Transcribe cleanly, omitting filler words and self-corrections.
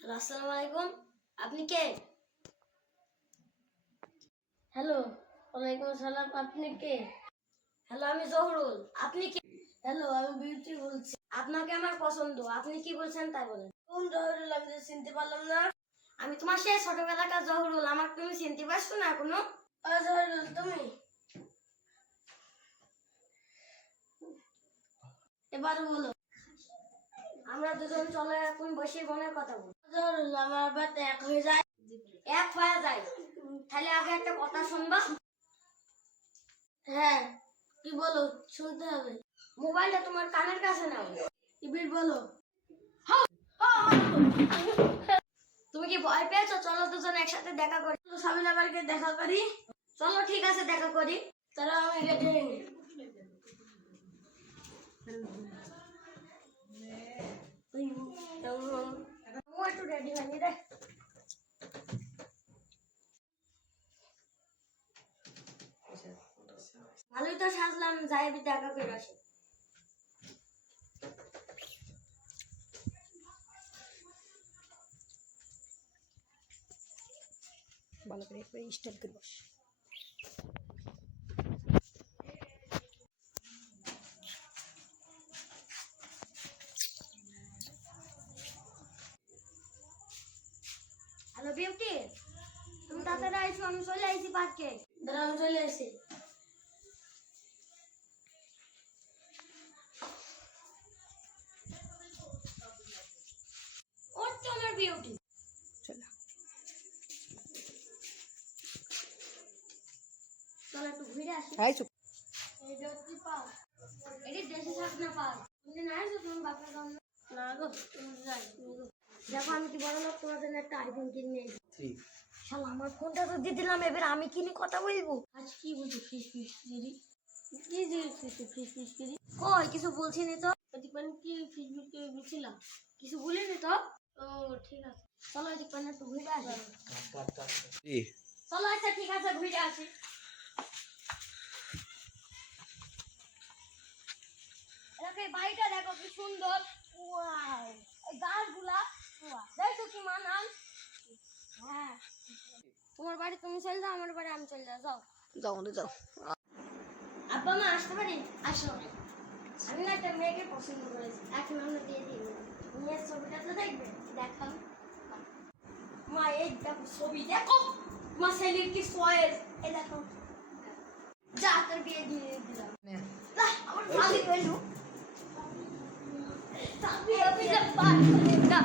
আসসালামু আলাইকুম। আপনি কে? হ্যালো, ওয়ালাইকুম আসসালাম। আপনি কে? হ্যালো, আমি জহুরুল। আপনি কে? হ্যালো, আমি বিউটি বলছি। আপনাকে আমার পছন্দ। আপনি কি বলছেন তাই বলেন। কোন জহুরুল? আমি তো চিনতে পারলাম না। আমি তোমার সেই ছোটবেলাকার জহুরুল। আমাকে তুমি চিনতে পারছো না এখনো? জহুরুল তুমি? এবার বলো। আমরা দুজন চলে এখন বসে মনের কথা বলি। জহুরুল, আমার বাত এক হয়ে যায়। এক হয়ে যায়। তাহলে আগে একটা কথা শুনবা। হ্যাঁ, কি বলো? শুনতে হবে। মোবাইলটা তোমার কানের কাছে নাও। ইবির বলো। তুমি কি ভয় পেয়েছো? চলো দুজন একসাথে দেখা করি। সাবিনা বাড়িতে দেখা করি। চলো ঠিক আছে, দেখা করি। তারা আমি রেডি হইনি। একটু রেডি হয়নি রে। ভালোই তো সাজলাম, যাই দেখা করে আসি। ভালো করে একবার স্টার্ট করে বস। হ্যালো বিউটি, তুমি তাড়াতাড়ি আইসো, আমি চলে আইছি পার্কে। দাঁড়া, আমি চলে আসি। ওর তো আমার বিউটি। চলো চলো একটু ঘুরে আসি। হাই চুপ। এইটা কি পাও? এটি দেশে থাক না পাও। তুমি না আইসো, তুমি বাপের গান না গো, তুমি যাই। দেখো, আমি কি বড় লোক, তোমার জন্য একটা আইফোন কিনে নিয়েছি। শালা আমার ফোনটা তো দিয়ে দিলাম, এবার আমি কিনে কথা বলবো। আজ কি বলছো? ফিস ফিস করি? কি যে ফিস ফিস করি? কই কিছু বলছি নি তো। প্রতিদিন কি ফেসবুক কে বলছিলাম? কিছু বলিনি তো। ও ঠিক আছে। চলো এদিক পানে একটু ঘুরে আসি। জি চলো আচ্ছা ঠিক আছে, ঘুরে আসি। এলাকায় বাড়িটা দেখো কি সুন্দর। ওয়াও, এই গাছগুলা দেখো কি মানান। হ্যাঁ, তোমার বাড়ি তুমি চলে যাও, আমার বাড়ি আমি চলে যাও। যাও যাও না যাও। আব্বা মা আসতে পারি? আসো। আমি না একটা মেয়েকে পছন্দ করেছি, এখন আমরা দিয়ে দিই। মেয়ের ছবিটা তো দেখবে, দেখাও। মা এই দেখো ছবি, দেখো তোমার ছেলের কি চয়েস, এই দেখো। যা তোর বিয়ে দিয়ে দিলাম। আমার ভাবি হইলো। আমি যা পারি না।